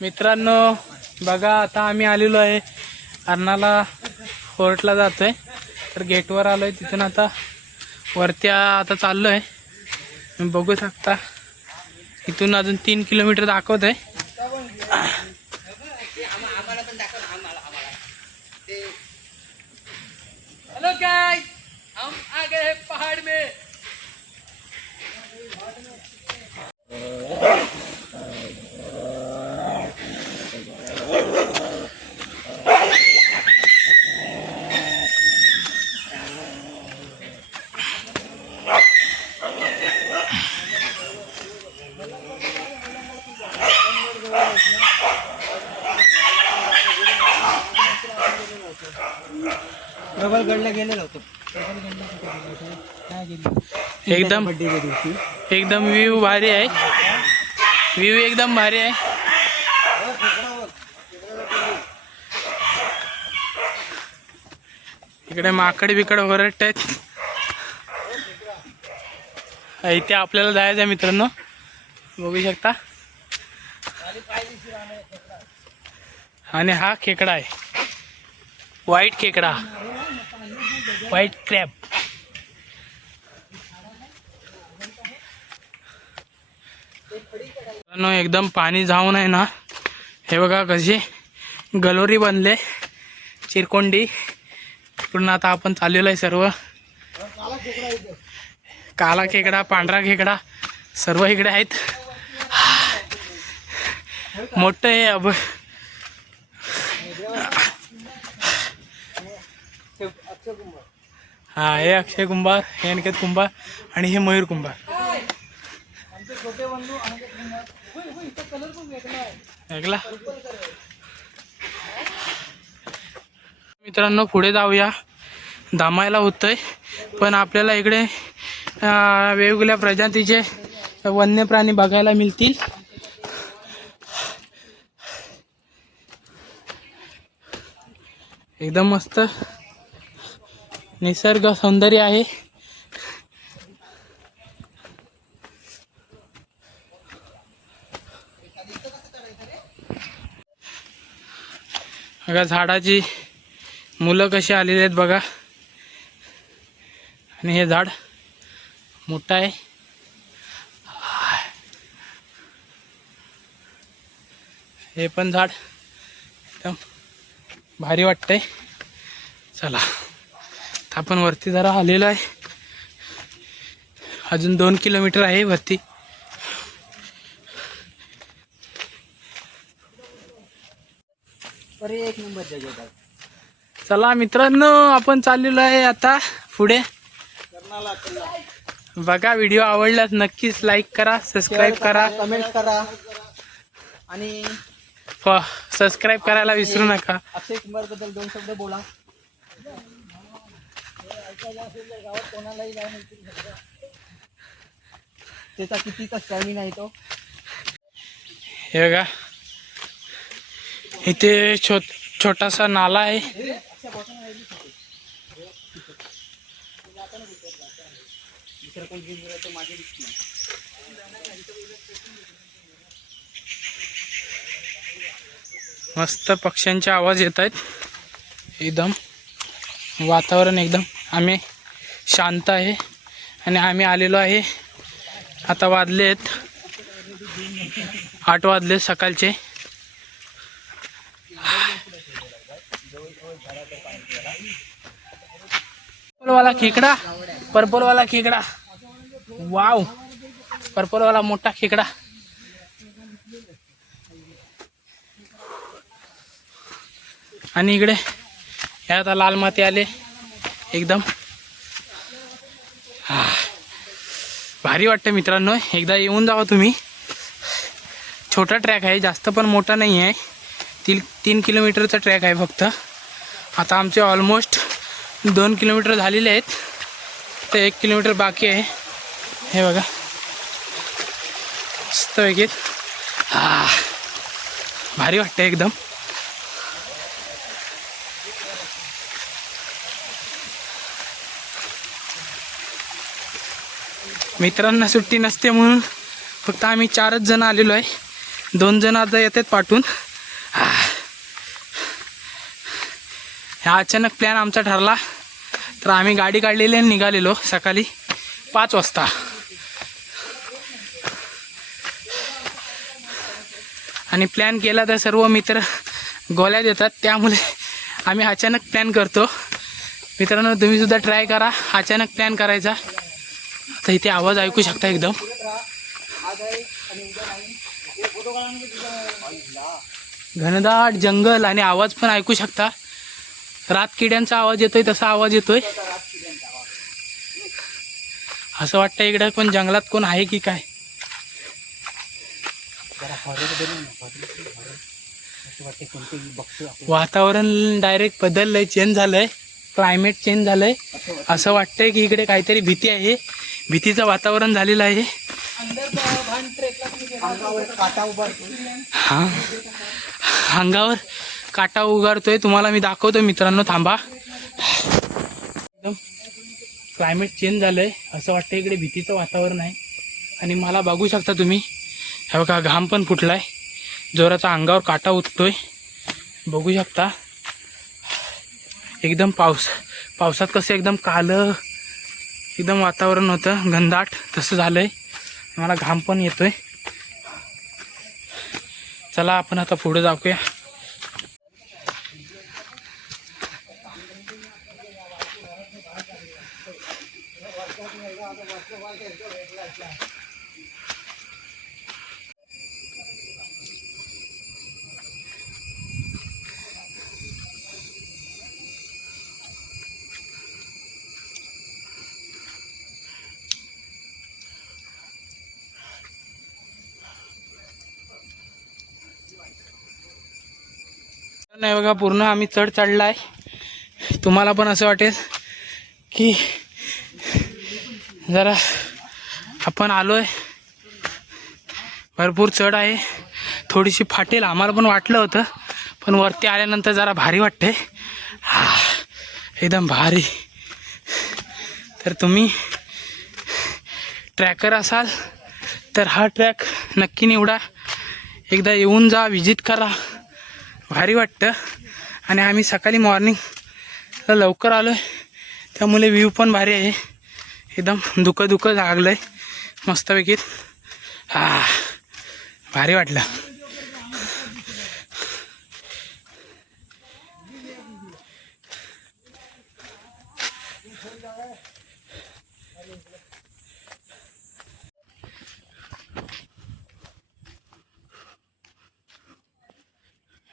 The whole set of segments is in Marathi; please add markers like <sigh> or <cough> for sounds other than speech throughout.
मित्रांनो बघा आता आम्ही आलेलो आहे अर्नाला फोर्टला जातोय. तर गेटवर आलो आहे तिथून आता वरत्या आता चाललो आहे बघू शकता इथून अजून तीन किलोमीटर दाखवत आहे एकदम एकदम व्ह्यू भारी आहे. व्ह्यू एकदम भारी आहे. इकडे माकड बिकड ओरडत आहेत. इथे आपल्याला जायचं आहे मित्रांनो. बघू शकता. आणि हा खेकडा आहे. व्हाईट खेकडा. व्हाईट क्रॅप मित्रांनो एकदम पाणी जाऊन आहे ना. हे बघा कशी गलोरी बनले. चिरकोंडी. पूर्ण आता आपण चाललेलो आहे सर्व. काला खेकडा पांढरा खेकडा सर्व इकडे आहेत. मोठं आहे अब. हा हे अक्षय कुंभार हे अनिकेत कुंभार आणि हे मयूर कुंभार. ऐकला मित्रांनो पुढे जाऊया. धामायला होतंय पण आपल्याला इकडे वेगवेगळ्या प्रजातीचे वन्य प्राणी बघायला मिळतील. एकदम मस्त. निसर्ग सौंदर्य आहे. बघा झाडाची मुलं कशी आलेली आहेत बघा. आणि हे झाड मोठं आहे. हे पण झाड एकदम भारी वाटतंय. चला आता आपण वरती जरा आलेलो आहे. अजून दोन किलोमीटर आहे वरती अरे एक नंबर जगत आहे चला मित्रांनो आपण चाललेलो आहे आता पुढे. बघा व्हिडिओ आवडल्यास नक्कीच लाईक करा सबस्क्राईब करा. कमेंट करा. आणि सबस्क्राईब करायला विसरू नका. अक्षय कुमारबद्दल दोन शब्द बोला. त्याचा कितीचा स्टॅमिना आहे तो? हे बघा. इथे छो छोटासा नाला आहे. मस्त पक्ष्यांचे आवाज येत आहेत. एकदम वातावरण एकदम. आम्ही शांत आहे आणि आम्ही आलेलो आहे. आता वाजले आहेत. आठ वाजले सकाळचे. पर्पलवाला खेकडा पर्पलवाला खेकडा. वाव पर्पलवाला मोठा खेकडा. आणि इकडे हे आता लाल माती आले. एकदम. हा. भारी वाटतं मित्रांनो. एकदा येऊन जावा तुम्ही. छोटा ट्रॅक आहे जास्त पण मोठा नाही आहे तीन तीन किलोमीटरचा ट्रॅक आहे फक्त. आता आमचे ऑलमोस्ट दोन किलोमीटर झालेले आहेत. तर एक किलोमीटर बाकी आहे. हे बघा. मस्त वेगेत हा. भारी वाटतं एकदम. मित्रांना सुट्टी नसते म्हणून फक्त आम्ही चारच जण आलेलो आहे. दोन जण आता येतात पाठून. ह्या अचानक प्लॅन आमचा ठरला. तर आम्ही गाडी काढलेली आणि निघालेलो सकाळी पाच वाजता. आणि प्लॅन केला तर सर्व मित्र गोळ्या देतात. त्यामुळे आम्ही अचानक प्लॅन करतो. मित्रांनो तुम्हीसुद्धा ट्राय करा. अचानक प्लॅन करायचा. आता इथे आवाज ऐकू शकता एकदम. घनदाट जंगल आणि आवाज पण ऐकू शकता. रात किड्यांचा आवाज येतोय तसा आवाज येतोय. असं वाटतं इकडे कोण जंगलात कोण आहे की काय? वातावरण डायरेक्ट बदललंय चेंज झालंय. क्लायमेट चेंज झालंय. असं वाटतंय की इकडे काहीतरी भीती आहे. भीतीचं वातावरण झालेलं आहे. हा. अंगावर काटा उगारतोय तुम्हाला मी दाखवतो मित्रांनो थांबा. एकदम क्लायमेट चेंज झालंय असं वाटतं इकडे भीतीचं वातावरण आहे. आणि मला बघू शकता तुम्ही हे बघा घाम पण फुटलाय. जोराचा अंगावर काटा उठतोय. बघू शकता. एकदम पाऊस पावसात कसं एकदम कालं एकदम वातावरण होतं घनदाट तसं झालंय. मला घाम पण येतोय. चला आपण आता पुढे जाऊया. नाही बघा पूर्ण आम्ही चढ चढलाय. तुम्हाला पण असं वाटेल की जरा आपण आलोय. भरपूर चढ आहे. थोडीशी फाटेल आम्हाला पण वाटलं होतं. पण वरती आल्यानंतर जरा भारी वाटते एकदम भारी. तर तुम्ही ट्रॅकर असाल तर हा ट्रॅक नक्की निवडा. एकदा येऊन जा व्हिजिट करा. भारी वाटतं. आणि आम्ही सकाळी मॉर्निंगला लवकर आलो आहे त्यामुळे व्ह्यू पण भारी आहे. एकदम दुःख दुखं लागलं आहे मस्तपैकी हा भारी वाटलं.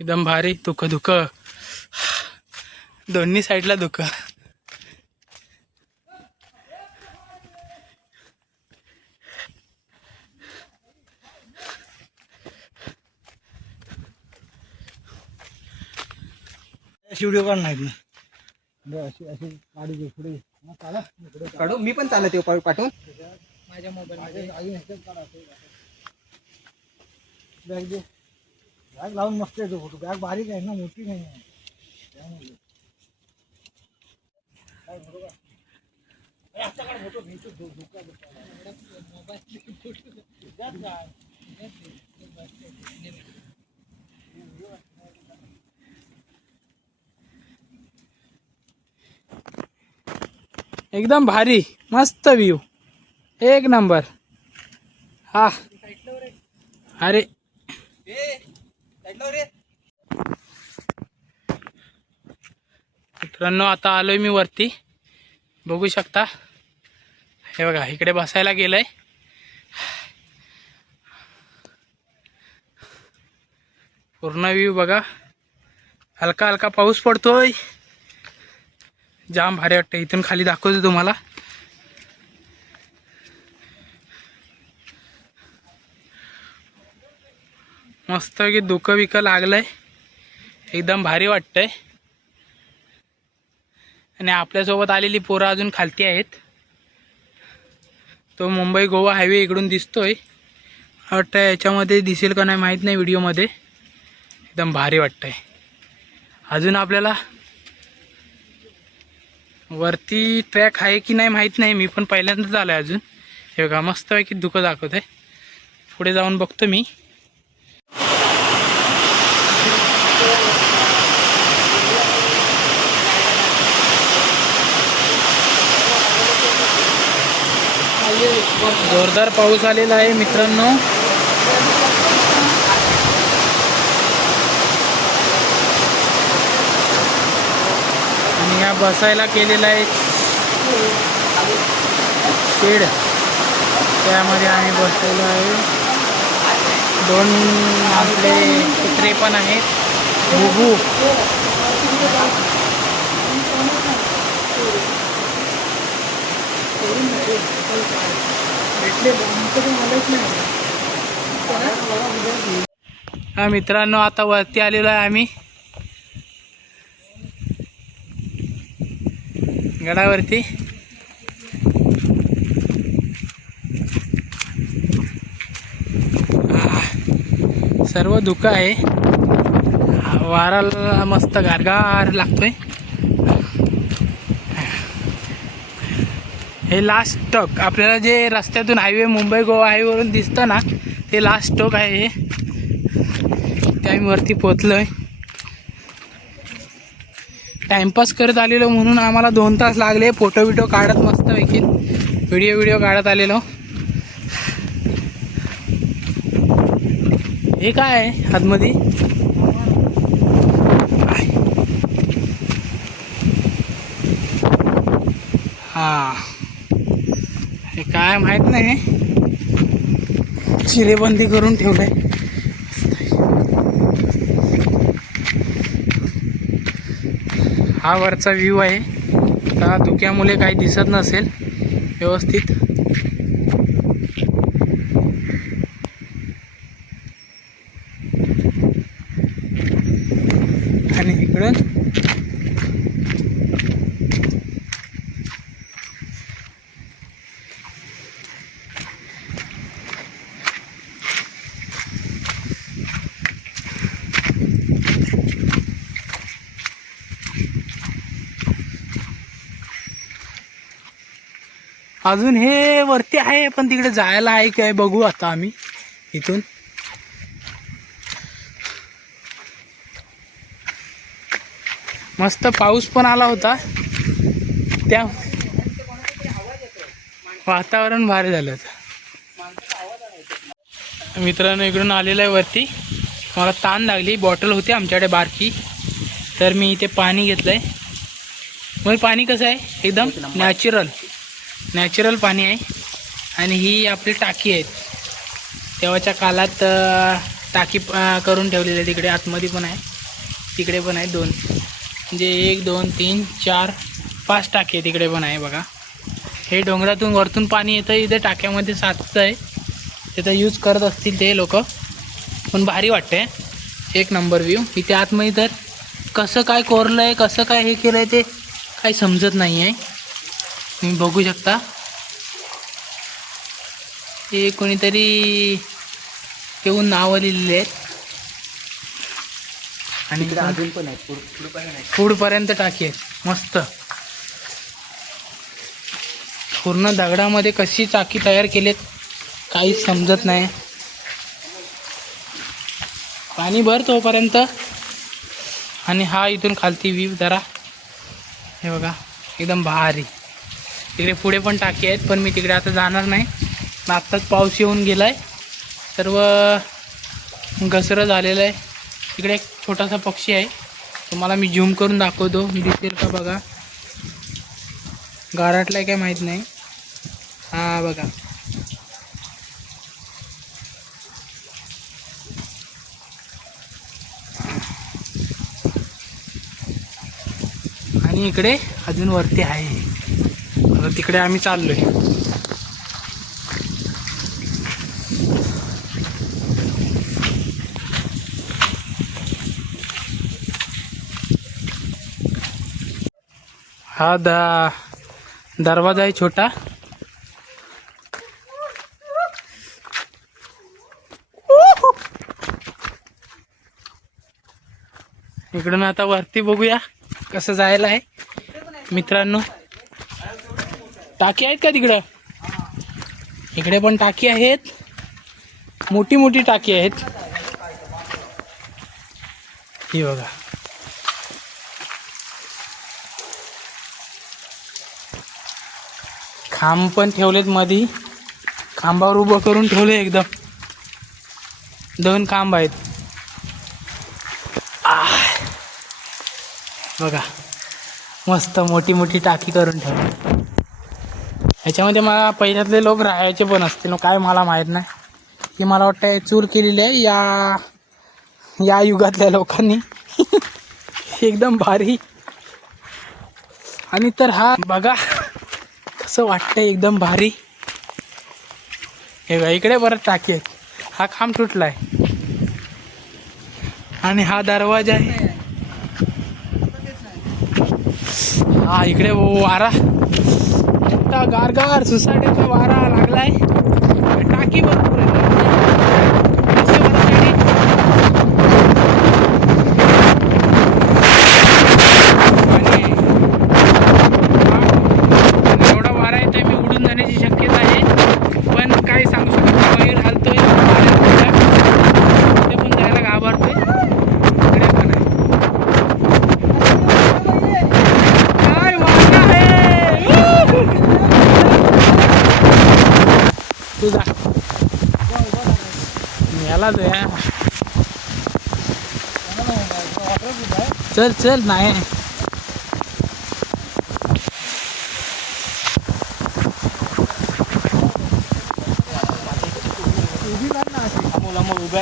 एकदम भारी दुःख दुःख. दोन्ही साईडला दुःख. अशी व्हिडिओ काढ नाहीत ना अशी अशी काढू दे पुढे काढू मी पण चालत येऊ पाठवून माझ्या मोबाईल बॅग दे बॅग लावून मस्त येतो फोटो बॅग बारीक आहे ना मोठी नाही आहे त्यामुळे. काय फोटो काढ. अरे आता काढ फोटो भेटतो धो- धोका धोका. त्यात काय? एकदम भारी मस्त व्ह्यू एक नंबर हा. अरे. मित्रांनो आता आलोय मी वरती. बघू शकता. हे बघा इकडे बसायला गेलंय. पूर्ण व्ह्यू बघा. हलका हलका पाऊस पडतोय. जाम भारी वाटतं इथून खाली दाखवतो तुम्हाला. मस्त की दुःख बिक लागलंय. एकदम भारी वाटतंय. आणि आपल्यासोबत आलेली पोरं अजून खालती आहेत. तो मुंबई गोवा हायवे इकडून दिसतोय. वाटतं याच्यामध्ये दिसेल का नाही माहीत नाही व्हिडिओमध्ये. एकदम भारी वाटतंय. अजून आपल्याला वरती ट्रॅक आहे की नाही माहीत नाही. मी पण पहिल्यांदाच आलो आहे अजून. हे बघा मस्तपैकी दुखं दाखवत आहे पुढे जाऊन बघतो मी. जोरदार पाऊस आलेला आहे मित्रांनो. हा बसायला केलेला आहे शेड त्यामध्ये आम्ही बसलेलो आहे. दोन आपले कुत्रे पण आहेत. बुबू. हा मित्रांनो आता वरती आलेलो आहे आम्ही. गडावरती. सर्व धुकं आहे. वाराला मस्त गारगार लागतोय. हे लास्ट टोक आपल्याला जे रस्त्यातून हायवे मुंबई गोवा हायवेवरून दिसतं ना ते लास्ट टोक आहे हे. ते आम्ही वरती पोचलोय टाइमपास करत आलेलो म्हणून आम्हाला दोन तास लागले. फोटो बिटो काढत मस्त पैकी व्हिडिओ व्हिडिओ काढत आलेलो. हे काय आहे आतमध्ये हा. हे काय माहीत नाही. चिरेबंदी करून ठेवलंय. हा वरचा व्ह्यू आहे. का धुक्यामुळे काही दिसत नसेल. व्यवस्थित. आणि इकडं अजून हे वरती आहे पण तिकडे जायला आहे काय बघू आता आम्ही. इथून. मस्त पाऊस पण आला होता. त्या वातावरण भारी झालं होतं. मित्रांनो इकडून आलेलं आहे वरती. मला ताण लागली बॉटल होती आमच्याकडे बारकी. तर मी इथे पाणी घेतलं आहे मग पाणी कसं आहे? एकदम नॅचरल नॅचरल पाणी आहे. आणि ही आपली टाकी आहेत तेव्हाच्या कालात टाकी करून ठेवलेली आहे तिकडे. आतमध्ये पण आहे. तिकडे पण आहे दोन. म्हणजे एक दोन तीन चार पाच टाकी आहे तिकडे पण आहे बघा. हे डोंगरातून वरतून पाणी येतं. इथे टाक्यामध्ये साचतं आहे. त्याचा यूज करत असतील ते लोक. पण भारी वाटतंय. एक नंबर व्ह्यू इथे आतमध्ये तर कसं काय कोरलं आहे कसं काय हे केलं आहे ते काही समजत नाही आहे तुम्ही बघू शकता. हे कोणीतरी येऊन नावं लिहिलेली आहेत. आणि अजून पण आहे पुढ- पुढं पण आहे पुढपर्यंत टाकी आहेत. मस्त. पूर्ण दगडामध्ये कशी चाकी तयार केलीत काहीच समजत नाही. पाणी भर तोपर्यंत. आणि हा इथून खालती व्ह्यू जरा. हे बघा एकदम भारी. तिकडे पुढे पण टाकी आहेत पण मी तिकडे आता जाणार नाही. आत्ताच पाऊस येऊन गेला आहे सर्व घसरं झालेलं आहे. तिकडे एक छोटासा पक्षी आहे. तुम्हाला मी झूम करून दाखवतो. दिसेल का बघा? गाराटला काय माहीत नाही. हा बघा. आणि इकडे अजून वरती आहे. आता तिकडे आम्ही चाललोय. हा द दरवाजा आहे छोटा. इकडून आता वरती बघूया कसं जायला आहे मित्रांनो. टाकी आहेत का तिकडं? इकडे पण टाकी आहेत. मोठी मोठी टाकी आहेत. ही बघा. खांब पण ठेवलेत मधी. खांबावर उभं करून ठेवले एकदम. दोन खांब आहेत. बघा. मस्त मोठी मोठी टाकी करून ठेवली. ह्याच्यामध्ये मला पहिल्यातले लोक राहायचे पण असतील. काय मला माहीत नाही. ही मला वाटतं चूर केलेली आहे या या युगातल्या लोकांनी. <laughs> एकदम भारी. आणि तर हा बघा कसं वाटतं एकदम भारी. हे बघा इकडे परत टाकी आहे हा खांब तुटलाय. आणि हा दरवाजा आहे. हा इकडे वारा. गारगार सुसाट्याचा वारा लागलाय. टाकी भरपूर आहे कसे वारा पाहिजे? आणि हा, एवढा वारा येतोय मी उडून जाण्याची शक्यता आहे पण काय सांगू शकत नाही मयूर हलतोय वाऱ्यात ते पण जायला घाबरतोय इकडे पण आहे काय वारा आहे तुझा याला तो या चल चल नाही.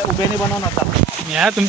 उभ्याने बनवून आता. या तुमचा